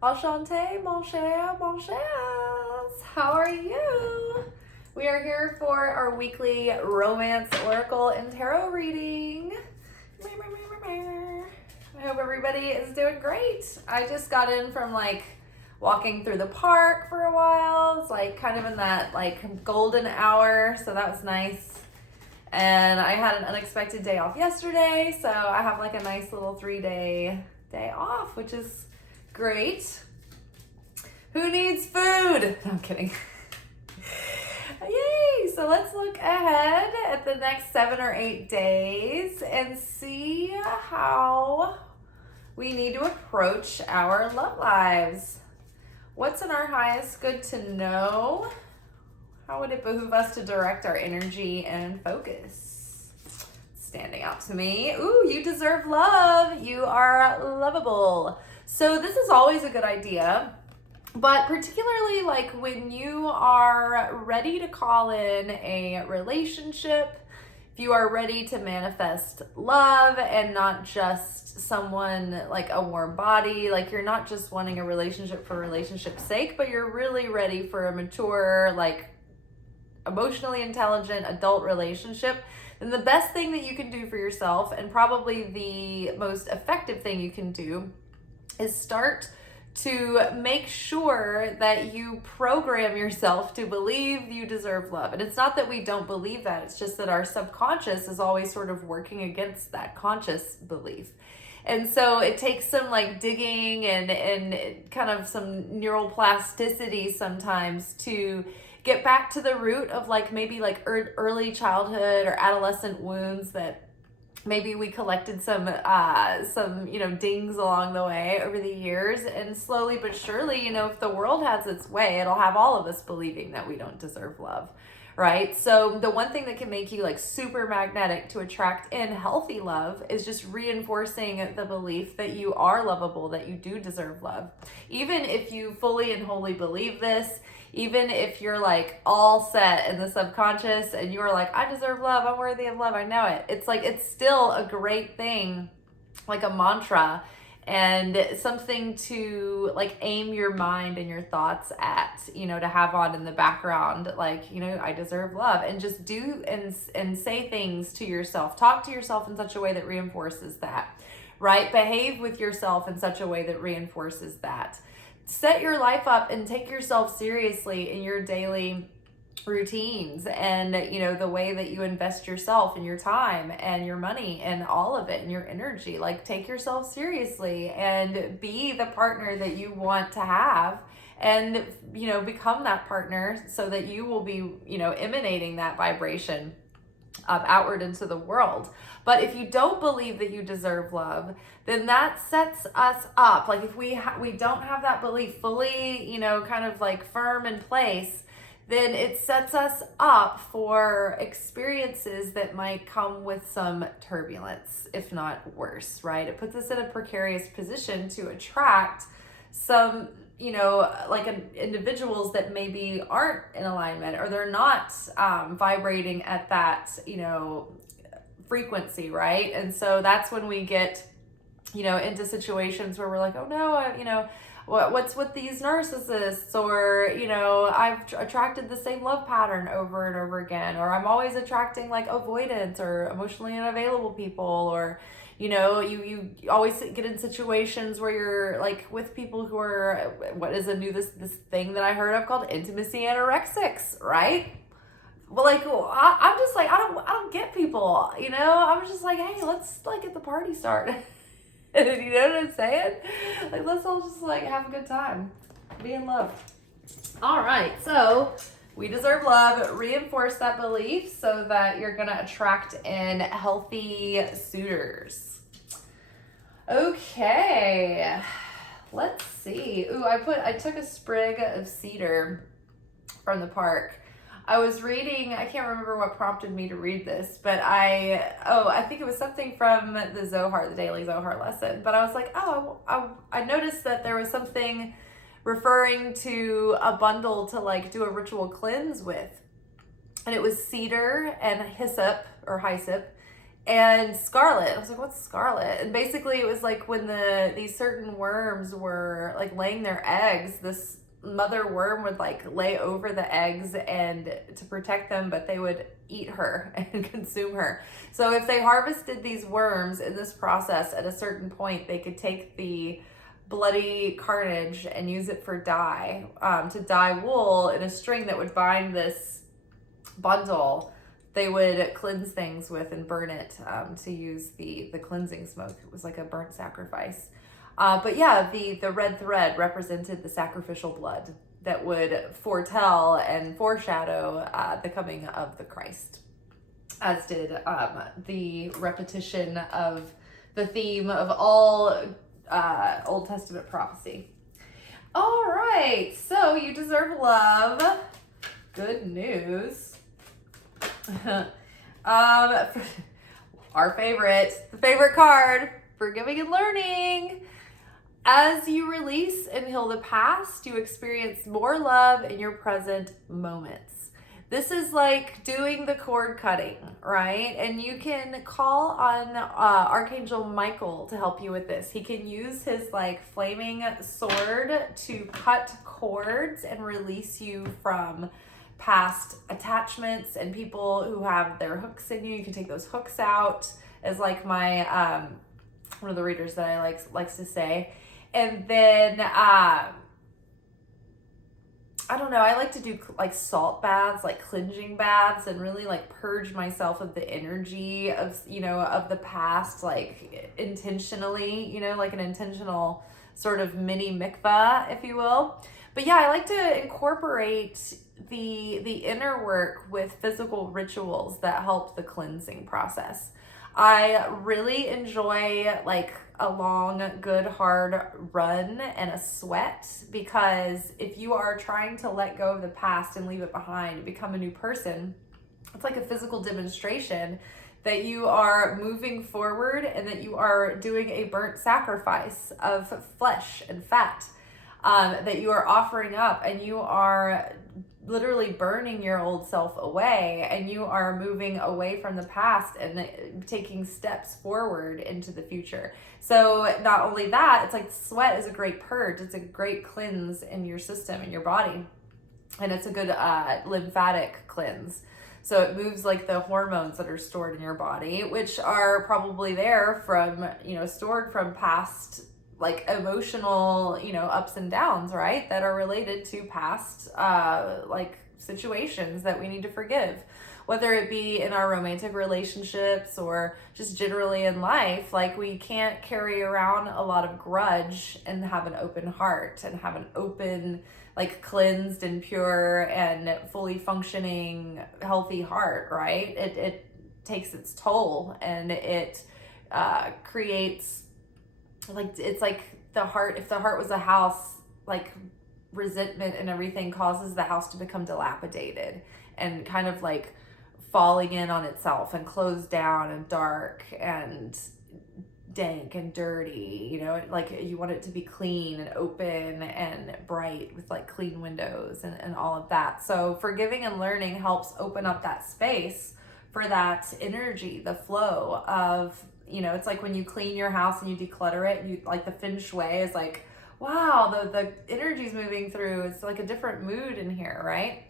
Enchanté, mon cher, mon chers. How are you? We are here for our weekly romance oracle and tarot reading. I hope everybody is doing great. I just got in from walking through the park for a while. It's kind of in that golden hour, so that was nice. And I had an unexpected day off yesterday, so I have a nice little 3-day day off, which is great. Who needs food? No, I'm kidding. Yay! So let's look ahead at the next 7 or 8 days and see how we need to approach our love lives. What's in our highest good to know? How would it behoove us to direct our energy and focus? Standing out to me. Ooh, you deserve love. You are lovable. So this is always a good idea, but particularly when you are ready to call in a relationship, if you are ready to manifest love and not just someone a warm body, you're not just wanting a relationship for relationship's sake, but you're really ready for a mature, emotionally intelligent adult relationship, then the best thing that you can do for yourself, and probably the most effective thing you can do, is start to make sure that you program yourself to believe you deserve love. And it's not that we don't believe that, it's just that our subconscious is always sort of working against that conscious belief. And so it takes some digging and kind of some neural plasticity sometimes to get back to the root of maybe early childhood or adolescent wounds that maybe we collected some dings along the way over the years. And slowly but surely, if the world has its way, it'll have all of us believing that we don't deserve love, right? So the one thing that can make you super magnetic to attract in healthy love is just reinforcing the belief that you are lovable, that you do deserve love. Even if you fully and wholly believe this, even if you're all set in the subconscious and you're I deserve love, I'm worthy of love, I know it. It's still a great thing, a mantra, and something to aim your mind and your thoughts at, to have on in the background, I deserve love, and just do and say things to yourself. Talk to yourself in such a way that reinforces that, right? Behave with yourself in such a way that reinforces that. Set your life up and take yourself seriously in your daily routines and the way that you invest yourself and your time and your money and all of it and your energy. Take yourself seriously and be the partner that you want to have, and become that partner so that you will be emanating that vibration outward into the world. But if you don't believe that you deserve love, then that sets us up. If we don't have that belief fully, kind of firm in place, then it sets us up for experiences that might come with some turbulence, if not worse, right? It puts us in a precarious position to attract some individuals that maybe aren't in alignment, or they're not vibrating at that frequency, right? And so that's when we get into situations where we're oh no, what's with these narcissists, or I've attracted the same love pattern over and over again, or I'm always attracting avoidance or emotionally unavailable people, or you always get in situations where you're with people who are, what is this thing that I heard of called intimacy anorexics, right? Well, I'm just I don't get people, I'm just hey, let's get the party started. You know what I'm saying? Let's all just have a good time, be in love. All right, so we deserve love. Reinforce that belief so that you're gonna attract in healthy suitors. Okay, let's see. Ooh, I took a sprig of cedar from the park. I was reading, I can't remember what prompted me to read this, but I think it was something from the Zohar, the daily Zohar lesson. But I was I noticed that there was something referring to a bundle to do a ritual cleanse with. And it was cedar and hyssop, and scarlet. I was like, what's scarlet? And basically it was like when these certain worms were like laying their eggs, this mother worm would like lay over the eggs and to protect them, but they would eat her and consume her. So if they harvested these worms in this process, at a certain point they could take the bloody carnage and use it for dye, to dye wool in a string that would bind this bundle they would cleanse things with and burn it, to use the cleansing smoke. It was like a burnt sacrifice. But yeah, the red thread represented the sacrificial blood that would foretell and foreshadow the coming of the Christ, as did the repetition of the theme of all Old Testament prophecy. All right, so you deserve love. Good news. Our the favorite card, forgiving and learning. As you release and heal the past, you experience more love in your present moments. This is like doing the cord cutting, right? And you can call on Archangel Michael to help you with this. He can use his like flaming sword to cut cords and release you from past attachments and people who have their hooks in you. You can take those hooks out, as like my one of the readers that I likes to say. And then I don't know, I like to do like salt baths, like cleansing baths, and really like purge myself of the energy of, you know, of the past, like intentionally, like an intentional sort of mini mikvah, if you will. But yeah, I like to incorporate the inner work with physical rituals that help the cleansing process. I really enjoy like a long, good, hard run and a sweat, because if you are trying to let go of the past and leave it behind and become a new person, it's like a physical demonstration that you are moving forward and that you are doing a burnt sacrifice of flesh and fat, that you are offering up, and you are literally burning your old self away, and you are moving away from the past and taking steps forward into the future. So not only that, it's like sweat is a great purge. It's a great cleanse in your system, in your body. And it's a good lymphatic cleanse. So it moves like the hormones that are stored in your body, which are probably there from, stored from past like emotional, ups and downs, right? That are related to past, like situations that we need to forgive, whether it be in our romantic relationships or just generally in life. Like, we can't carry around a lot of grudge and have an open heart and have an open, like cleansed and pure and fully functioning, healthy heart, right? It takes its toll, and it creates, like, it's like the heart, if the heart was a house, like resentment and everything causes the house to become dilapidated and kind of like falling in on itself and closed down and dark and dank and dirty, like you want it to be clean and open and bright with like clean windows and all of that. So forgiving and learning helps open up that space for that energy, the flow of, it's like when you clean your house and you declutter it, you like the feng shui is like, wow, the energy's moving through. It's like a different mood in here, right?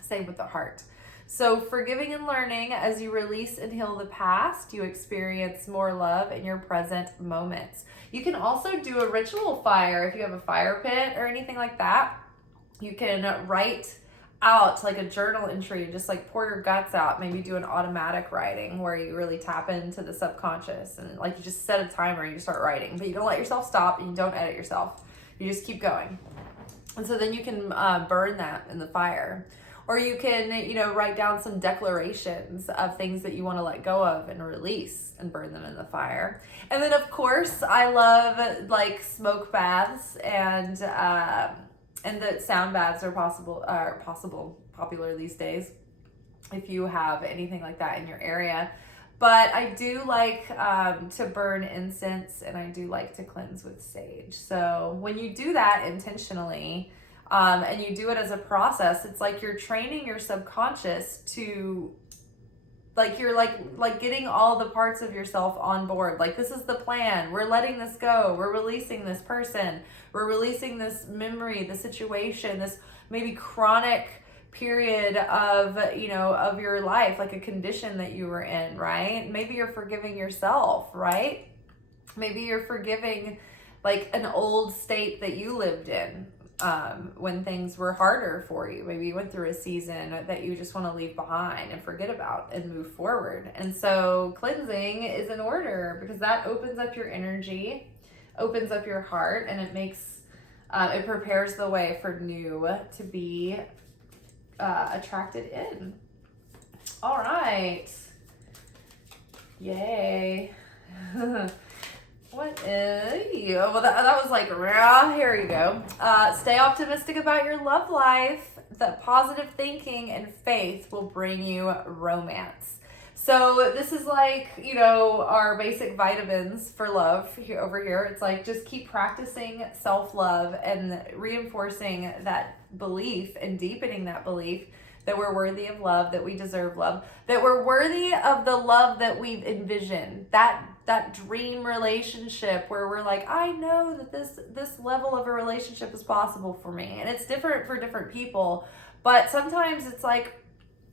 Same with the heart. So forgiving and learning, as you release and heal the past, you experience more love in your present moments. You can also do a ritual fire. If you have a fire pit or anything like that, you can write out like a journal entry and just like pour your guts out. Maybe do an automatic writing where you really tap into the subconscious, and like you just set a timer and you start writing, but you don't let yourself stop and you don't edit yourself. You just keep going. And so then you can burn that in the fire. Or you can, write down some declarations of things that you want to let go of and release and burn them in the fire. And then, of course, I love like smoke baths, and the sound baths are popular these days if you have anything like that in your area. But I do like to burn incense, and I do like to cleanse with sage. So when you do that intentionally, and you do it as a process, it's like you're training your subconscious to like you're like getting all the parts of yourself on board. Like, this is the plan. We're letting this go. We're releasing this person. We're releasing this memory, the situation, this maybe chronic period of, you know, of your life, like a condition that you were in, right? Maybe you're forgiving yourself, right? Maybe you're forgiving like an old state that you lived in when things were harder for you. Maybe you went through a season that you just want to leave behind and forget about and move forward. And so cleansing is in order, because that opens up your energy, opens up your heart, and it makes, it prepares the way for new to be attracted in. All right. Yay. What is, well, that was like, here you go. Stay optimistic about your love life. That positive thinking and faith will bring you romance. So this is like, you know, our basic vitamins for love here, over here. It's like, just keep practicing self-love and reinforcing that belief and deepening that belief that we're worthy of love, that we deserve love, that we're worthy of the love that we've envisioned, that dream relationship where we're like, I know that this level of a relationship is possible for me. And it's different for different people, but sometimes it's like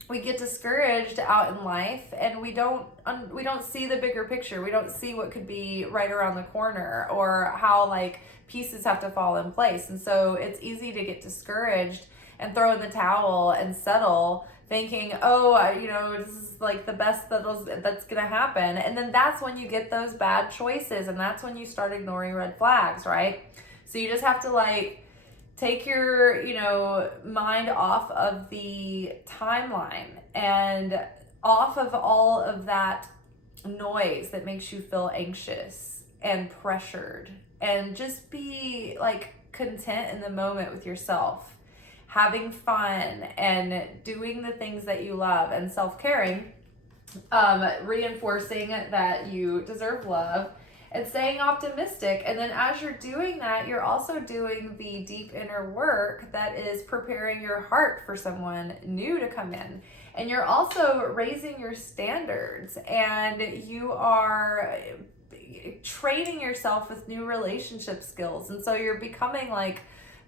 we get discouraged out in life and we don't see the bigger picture. We don't see what could be right around the corner, or how like pieces have to fall in place. And so it's easy to get discouraged and throw in the towel and settle, thinking, oh, you know, this is like the best that's gonna happen. And then that's when you get those bad choices, and that's when you start ignoring red flags, right? So you just have to like take your, you know, mind off of the timeline and off of all of that noise that makes you feel anxious and pressured, and just be like content in the moment with yourself, having fun and doing the things that you love, and self-caring, reinforcing that you deserve love, and staying optimistic. And then as you're doing that, you're also doing the deep inner work that is preparing your heart for someone new to come in. And you're also raising your standards, and you are training yourself with new relationship skills. And so you're becoming like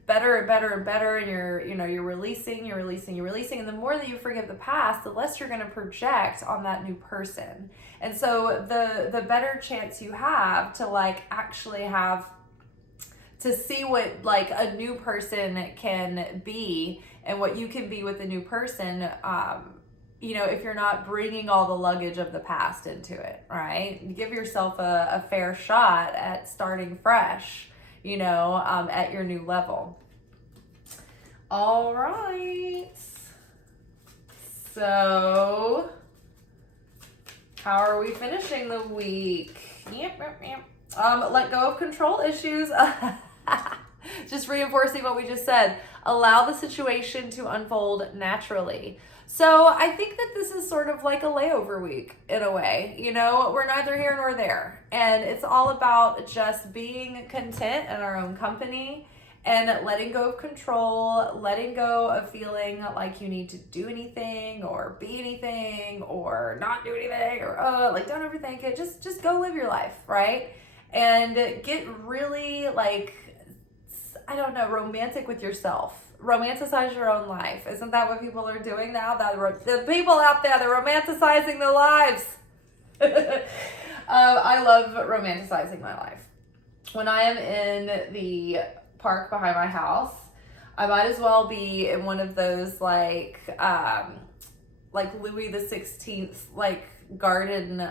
better and better and better, and you're releasing. And the more that you forgive the past, the less you're going to project on that new person. And so the better chance you have to like actually have to see what like a new person can be, and what you can be with a new person, you know, if you're not bringing all the luggage of the past into it, right? Give yourself a fair shot at starting fresh, you know, at your new level. All right. So, how are we finishing the week? Let go of control issues. Just reinforcing what we just said. Allow the situation to unfold naturally. So I think that this is sort of like a layover week in a way. You know, we're neither here nor there. And it's all about just being content in our own company and letting go of control, letting go of feeling like you need to do anything or be anything or not do anything, or like don't overthink it. Just go live your life, right? And get really like, I don't know, romantic with yourself. Romanticize your own life. Isn't that what people are doing now? The people out there, they're romanticizing their lives. I love romanticizing my life. When I am in the park behind my house, I might as well be in one of those like Louis the 16th like garden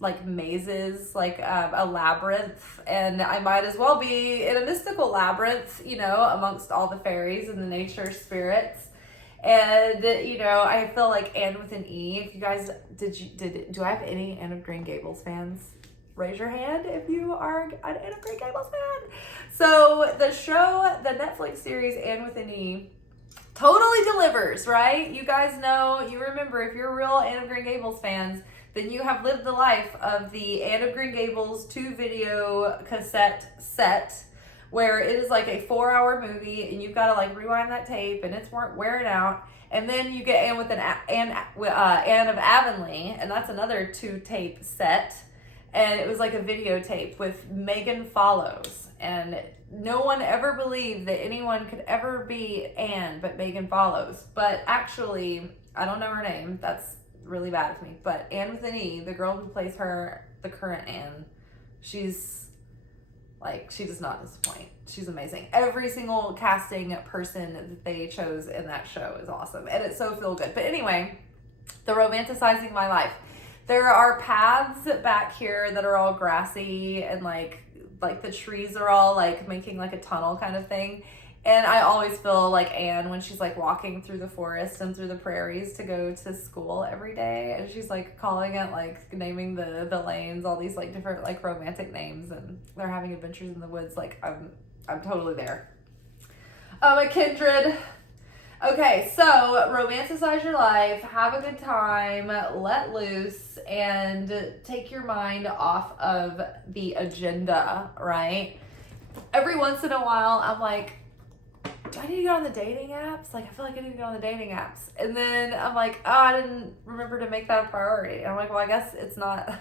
like mazes, like a labyrinth, and I might as well be in a mystical labyrinth, you know, amongst all the fairies and the nature spirits. And you know, I feel like Anne with an E. If you guys do I have any Anne of Green Gables fans? Raise your hand if you are an Anne of Green Gables fan. So the show, the Netflix series Anne with an E, totally delivers, right? You guys know, you remember, if you're real Anne of Green Gables fans, then you have lived the life of the Anne of Green Gables 2-video cassette set, where it is like a 4-hour movie and you've got to like rewind that tape and it's wearing out. And then you get Anne with Anne of Avonlea, and that's another 2-tape set. And it was like a videotape with Megan Follows. And no one ever believed that anyone could ever be Anne but Megan Follows. But actually, I don't know her name. That's really bad of me. But Anne with an E, the girl who plays her, the current Anne, she's like, she does not disappoint. She's amazing. Every single casting person that they chose in that show is awesome. And it's so feel good. But anyway, the romanticizing my life. There are paths back here that are all grassy and like the trees are all like making like a tunnel kind of thing. And I always feel like Anne when she's like walking through the forest and through the prairies to go to school every day. And she's like calling it, like naming the lanes, all these like different like romantic names, and they're having adventures in the woods. Like I'm totally there. A kindred. Okay, so romanticize your life, have a good time, let loose, and take your mind off of the agenda, right? Every once in a while, I'm like, do I need to go on the dating apps? Like, I feel like I need to go on the dating apps. And then I'm like, oh, I didn't remember to make that a priority. And I'm like, well, I guess it's not, I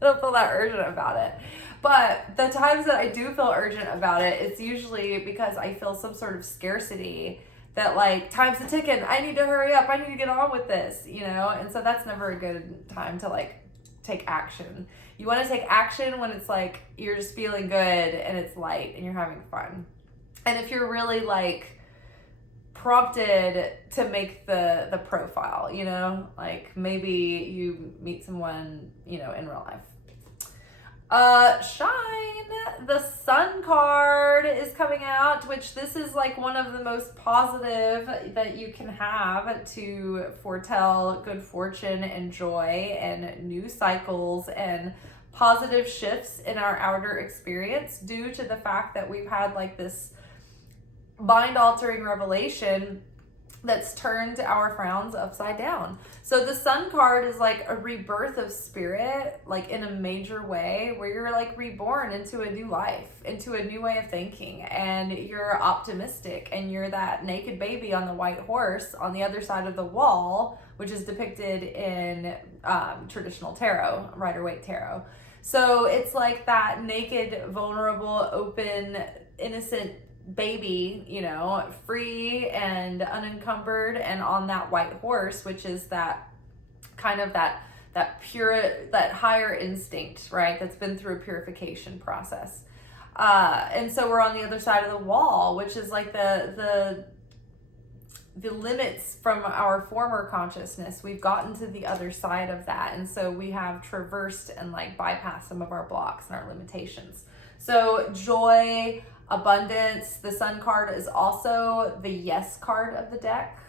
don't feel that urgent about it. But the times that I do feel urgent about it, it's usually because I feel some sort of scarcity that like time's a ticking. I need to hurry up. I need to get on with this, you know? And so that's never a good time to like take action. You want to take action when it's like you're just feeling good and it's light and you're having fun. And if you're really like prompted to make the profile, you know, like maybe you meet someone, you know, in real life. Shine, the Sun card is coming out, which this is like one of the most positive that you can have to foretell good fortune and joy and new cycles and positive shifts in our outer experience due to the fact that we've had like this mind-altering revelation that's turned our frowns upside down. So the Sun card is like a rebirth of spirit, like in a major way, where you're like reborn into a new life, into a new way of thinking, and you're optimistic, and you're that naked baby on the white horse on the other side of the wall, which is depicted in traditional tarot, Rider-Waite tarot. So it's like that naked, vulnerable, open, innocent baby, you know, free and unencumbered and on that white horse, which is that kind of that pure, that higher instinct, right? That's been through a purification process. And so we're on the other side of the wall, which is like the limits from our former consciousness. We've gotten to the other side of that. And so we have traversed and like bypassed some of our blocks and our limitations. So joy, abundance. The Sun card is also the yes card of the deck.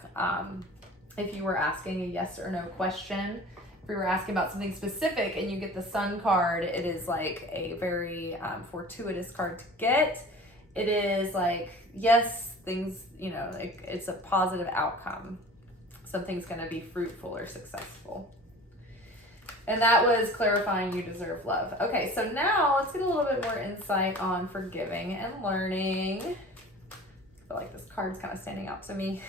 If you were asking a yes or no question, if we were asking about something specific and you get the Sun card, it is like a very fortuitous card to get. It is like, yes, things, you know, it's a positive outcome. Something's going to be fruitful or successful. And that was clarifying you deserve love. Okay, so now let's get a little bit more insight on forgiving and learning. I feel like this card's kind of standing out to me.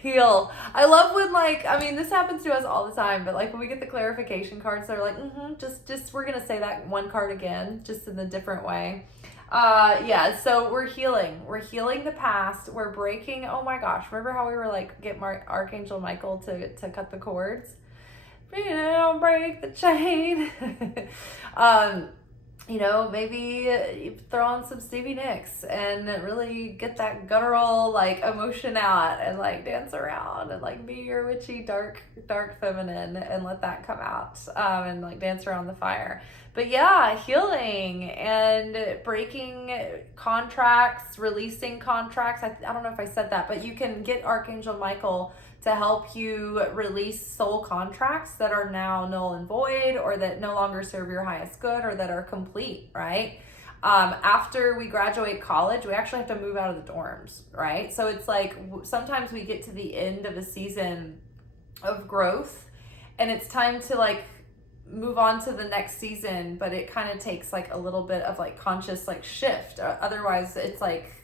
Heal. I love when like, I mean, this happens to us all the time, but like when we get the clarification cards, they're like, just we're going to say that one card again, just in a different way. Yeah, so we're healing. We're healing the past. We're breaking, oh my gosh, remember how we were like, get Archangel Michael to cut the cords? You know, break the chain. You know, maybe you throw on some Stevie Nicks and really get that guttural like emotion out and like dance around and like be your witchy dark feminine and let that come out and like dance around the fire. But yeah, healing and breaking contracts, releasing contracts. I don't know if I said that, but you can get Archangel Michael to help you release soul contracts that are now null and void or that no longer serve your highest good or that are complete, right? After we graduate college, we actually have to move out of the dorms, right? So it's like sometimes we get to the end of a season of growth and it's time to like move on to the next season, but it kind of takes like a little bit of like conscious like shift. Otherwise it's like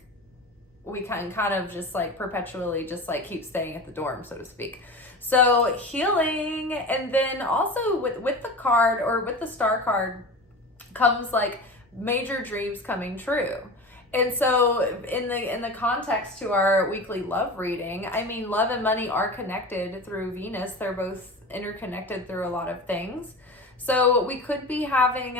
we can kind of just like perpetually just like keep staying at the dorm, so to speak. So healing, and then also with the card, or with the star card, comes like major dreams coming true. And so in the context to our weekly love reading, I mean, love and money are connected through Venus. They're both interconnected through a lot of things. So we could be having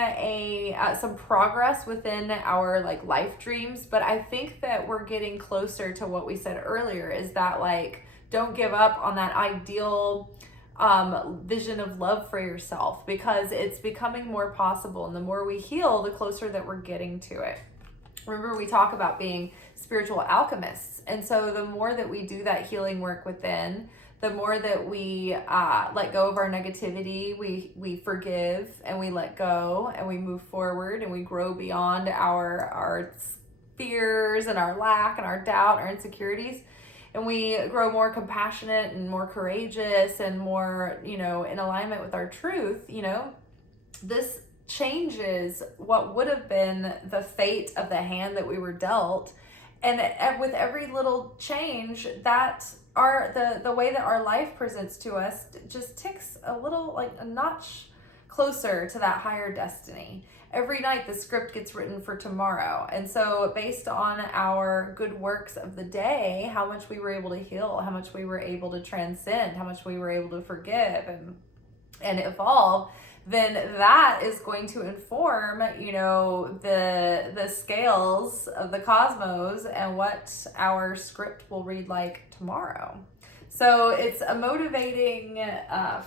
some progress within our like life dreams, but I think that we're getting closer to what we said earlier, is that like, don't give up on that ideal vision of love for yourself, because it's becoming more possible. And the more we heal, the closer that we're getting to it. Remember, we talk about being spiritual alchemists. And so the more that we do that healing work within, the more that we let go of our negativity, we forgive and we let go and we move forward and we grow beyond our fears and our lack and our doubt, our insecurities. And we grow more compassionate and more courageous and more, in alignment with our truth. This changes what would have been the fate of the hand that we were dealt. And with every little change, that the way that our life presents to us just ticks a little, like a notch closer to that higher destiny. Every night the script gets written for tomorrow. And so based on our good works of the day, how much we were able to heal, how much we were able to transcend, how much we were able to forgive and evolve, then that is going to inform, the scales of the cosmos and what our script will read like tomorrow. So it's a motivating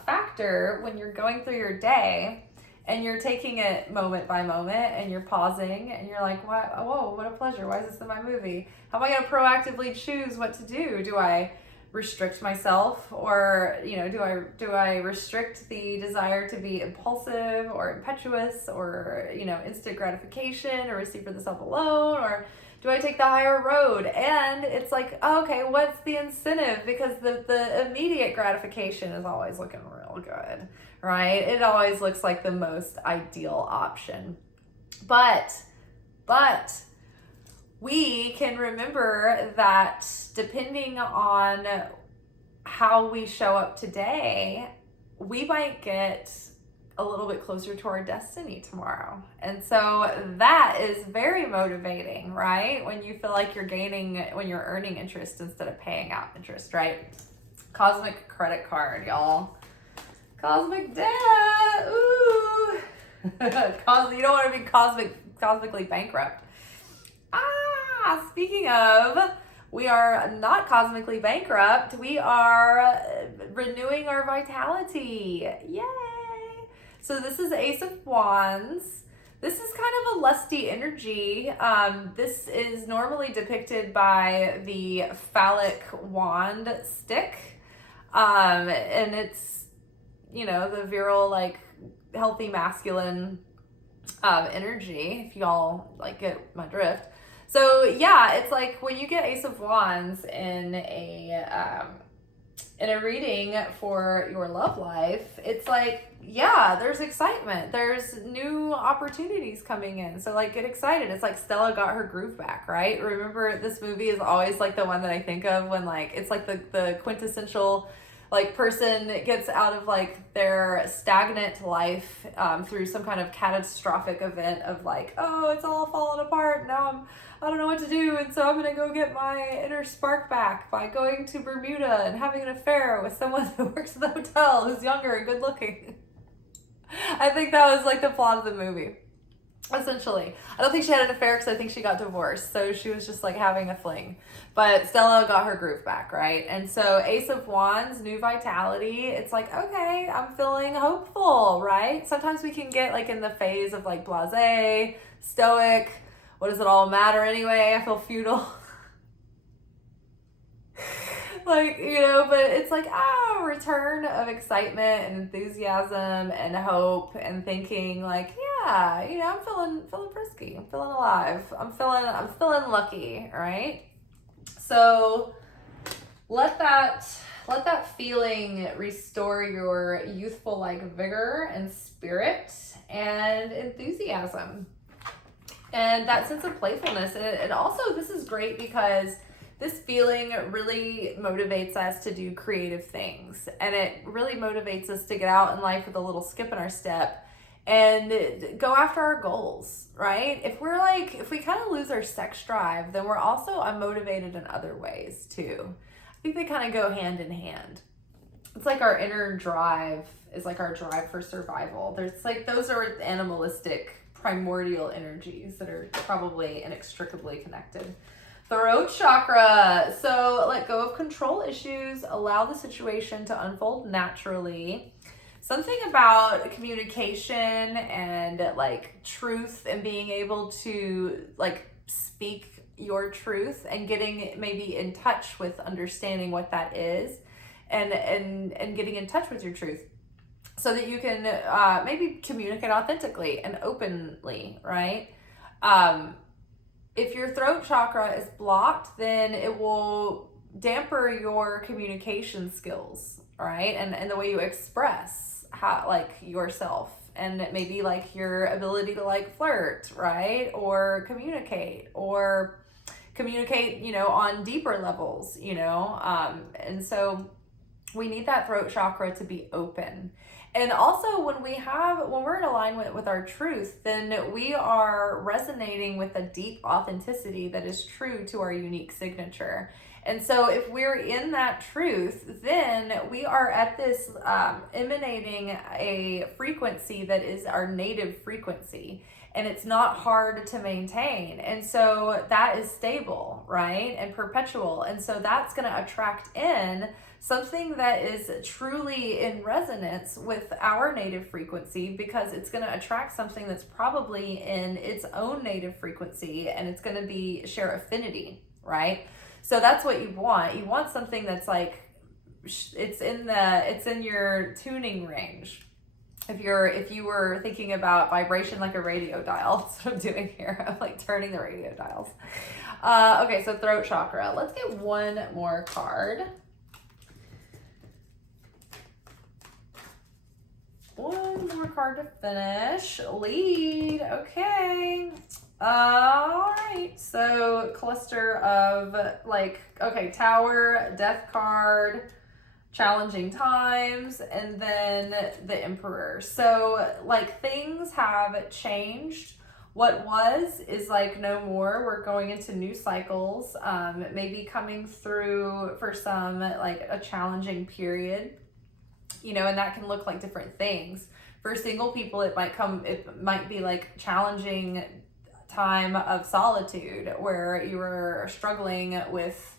factor when you're going through your day and you're taking it moment by moment and you're pausing and you're like, whoa, what a pleasure. Why is this in my movie? How am I going to proactively choose what to do? Do I restrict myself, or do I restrict the desire to be impulsive or impetuous, or instant gratification, or receive for the self alone, or do I take the higher road? And it's like, okay, what's the incentive? Because the immediate gratification is always looking real good, right? It always looks like the most ideal option. But we can remember that depending on how we show up today, we might get a little bit closer to our destiny tomorrow. And so that is very motivating, right? When you feel like when you're earning interest instead of paying out interest, right? Cosmic credit card, y'all. Cosmic debt. Ooh. You don't want to be cosmically bankrupt. Speaking of, we are not cosmically bankrupt. We are renewing our vitality. Yay! So this is Ace of Wands. This is kind of a lusty energy. This is normally depicted by the phallic wand stick. And it's, the virile, like, healthy masculine energy, if y'all get my drift. So yeah, it's like when you get Ace of Wands in a reading for your love life, it's like, yeah, there's excitement. There's new opportunities coming in. So like, get excited. It's like Stella got her groove back, right? Remember, this movie is always like the one that I think of when like, it's like the quintessential like person gets out of like their stagnant life through some kind of catastrophic event of like, oh, it's all falling apart. Now I don't know what to do. And so I'm going to go get my inner spark back by going to Bermuda and having an affair with someone who works at the hotel who's younger and good looking. I think that was like the plot of the movie. Essentially. I don't think she had an affair because I think she got divorced. So she was just like having a fling. But Stella got her groove back, right? And so Ace of Wands, new vitality. It's like, okay, I'm feeling hopeful, right? Sometimes we can get like in the phase of like blasé, stoic. What does it all matter anyway? I feel futile. But it's like, return of excitement and enthusiasm and hope and thinking like, yeah, I'm feeling frisky. I'm feeling alive. I'm feeling lucky, right? So let that let that feeling restore your youthful like vigor and spirit and enthusiasm and that sense of playfulness. And also this is great because this feeling really motivates us to do creative things, and it really motivates us to get out in life with a little skip in our step and go after our goals, right? If we kind of lose our sex drive, then we're also unmotivated in other ways too. I think they kind of go hand in hand. It's like our inner drive is like our drive for survival. There's like, those are animalistic primordial energies that are probably inextricably connected. Throat chakra. So let go of control issues, allow the situation to unfold naturally. Something about communication and like truth and being able to like speak your truth and getting maybe in touch with understanding what that is and getting in touch with your truth so that you can maybe communicate authentically and openly, right? If your throat chakra is blocked, then it will damper your communication skills, right? And the way you express how like yourself, and maybe like your ability to like flirt, right? Or communicate, you know, on deeper levels, you know? And so we need that throat chakra to be open. And also when we're in alignment with our truth, then we are resonating with a deep authenticity that is true to our unique signature. And so if we're in that truth, then we are at this emanating a frequency that is our native frequency. And it's not hard to maintain. And so that is stable, right? And perpetual. And so that's going to attract in something that is truly in resonance with our native frequency, because it's going to attract something that's probably in its own native frequency, and it's going to be share affinity, right? So that's what you want. You want something that's like, it's in your tuning range. If you were thinking about vibration like a radio dial, that's what I'm doing here. I'm like turning the radio dials. Okay, so throat chakra. Let's get one more card. One more card to finish. Lead. Okay. All right. So cluster of like, okay, Tower, Death card, challenging times, and then the Emperor. So like things have changed. What was is like no more. We're going into new cycles, maybe coming through for some like a challenging period, you know, and that can look like different things. For single people, it might be like challenging time of solitude where you were struggling with,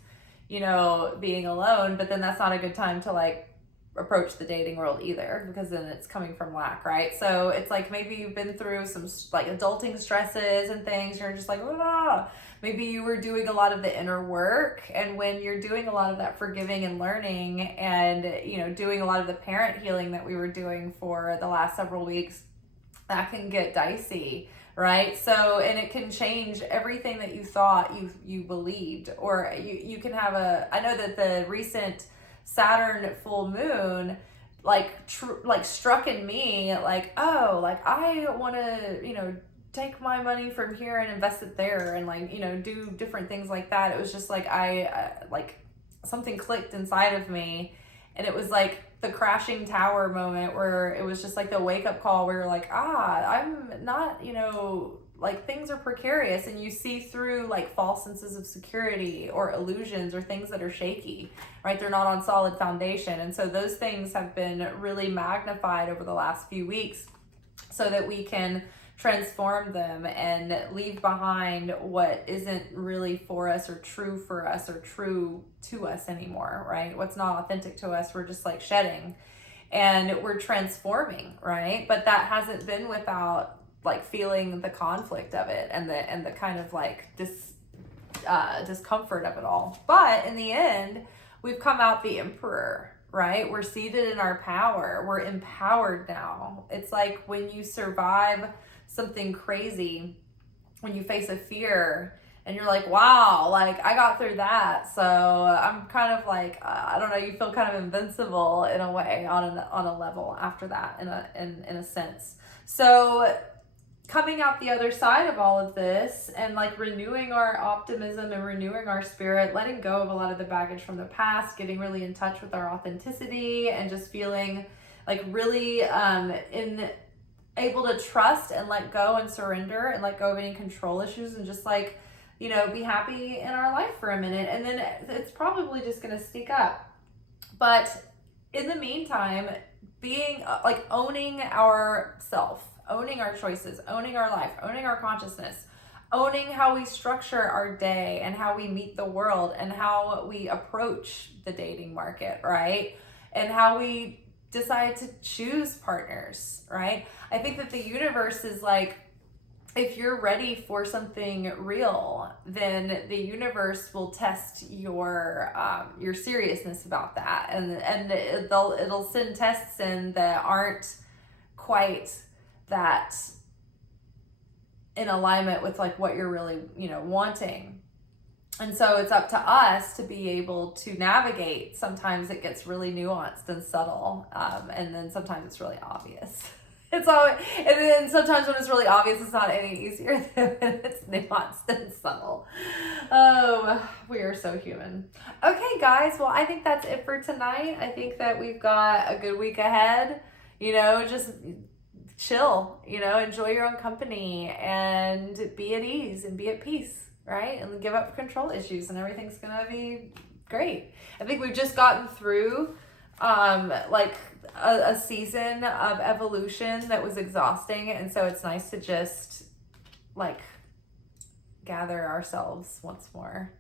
you know, being alone, but then that's not a good time to like approach the dating world either, because then it's coming from lack, right? So it's like maybe you've been through some like adulting stresses and things, you're just like, ah. Maybe you were doing a lot of the inner work, and when you're doing a lot of that forgiving and learning and, you know, doing a lot of the parent healing that we were doing for the last several weeks, that can get dicey, right? So, and it can change everything that you thought you believed, or you can have I know that the recent Saturn full moon struck in me like, oh, like I want to, you know, take my money from here and invest it there, and like, you know, do different things like that. It was just like like something clicked inside of me, and it was like the crashing tower moment where it was just like the wake up call where you're like, I'm not, you know, like things are precarious, and you see through like false senses of security or illusions or things that are shaky, right? They're not on solid foundation. And so those things have been really magnified over the last few weeks so that we can transform them and leave behind what isn't really for us or true for us or true to us anymore, right? What's not authentic to us, we're just like shedding and we're transforming, right? But that hasn't been without like feeling the conflict of it and the kind of like discomfort of it all. But in the end, we've come out the Emperor, right? We're seated in our power. We're empowered now. It's like when you survive something crazy, when you face a fear, and you're like, wow, like I got through that. So I'm kind of like, I don't know, you feel kind of invincible in a way, on a level after that, in a sense. So coming out the other side of all of this and like renewing our optimism and renewing our spirit, letting go of a lot of the baggage from the past, getting really in touch with our authenticity, and just feeling like really able to trust and let go and surrender and let go of any control issues, and just like, you know, be happy in our life for a minute. And then it's probably just going to sneak up. But in the meantime, being like owning our self, owning our choices, owning our life, owning our consciousness, owning how we structure our day and how we meet the world and how we approach the dating market, right? And how we decide to choose partners, right? I think that the universe is like, if you're ready for something real, then the universe will test your seriousness about that, and it'll send tests in that aren't quite that in alignment with like what you're really, you know, wanting. And so it's up to us to be able to navigate. Sometimes it gets really nuanced and subtle, and then sometimes it's really obvious. And then sometimes when it's really obvious, it's not any easier than when it's nuanced and subtle. Oh, we are so human. Okay, guys. Well, I think that's it for tonight. I think that we've got a good week ahead. You know, just chill, you know, enjoy your own company and be at ease and be at peace, right? And give up control issues, and everything's going to be great. I think we've just gotten through like a season of evolution that was exhausting, and so it's nice to just like gather ourselves once more,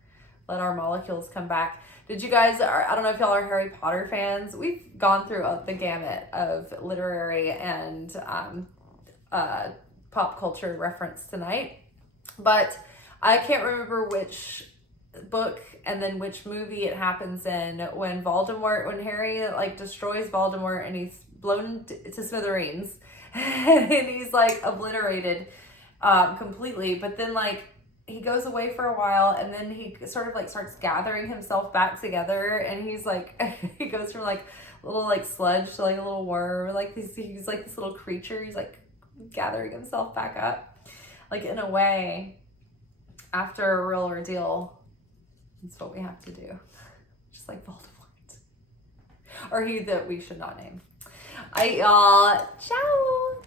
let our molecules come back. Did you guys, I don't know if y'all are Harry Potter fans. We've gone through the gamut of literary and pop culture reference tonight, but I can't remember which book and then which movie it happens in when Harry like destroys Voldemort and he's blown to smithereens and he's like obliterated completely, but then like he goes away for a while, and then he sort of like starts gathering himself back together, and he's like he goes from like a little like sludge to like a little worm, like he's like this little creature. He's like gathering himself back up, like in a way, after a real ordeal. That's what we have to do, just like Voldemort, or he that we should not name. Y'all, ciao.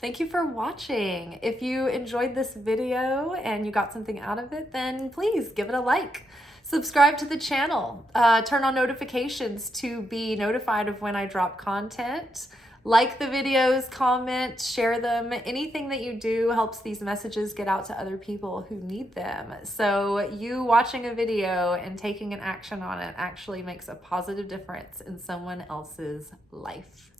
Thank you for watching. If you enjoyed this video and you got something out of it, then please give it a like. Subscribe to the channel. Turn on notifications to be notified of when I drop content. Like the videos, comment, share them. Anything that you do helps these messages get out to other people who need them. So you watching a video and taking an action on it actually makes a positive difference in someone else's life.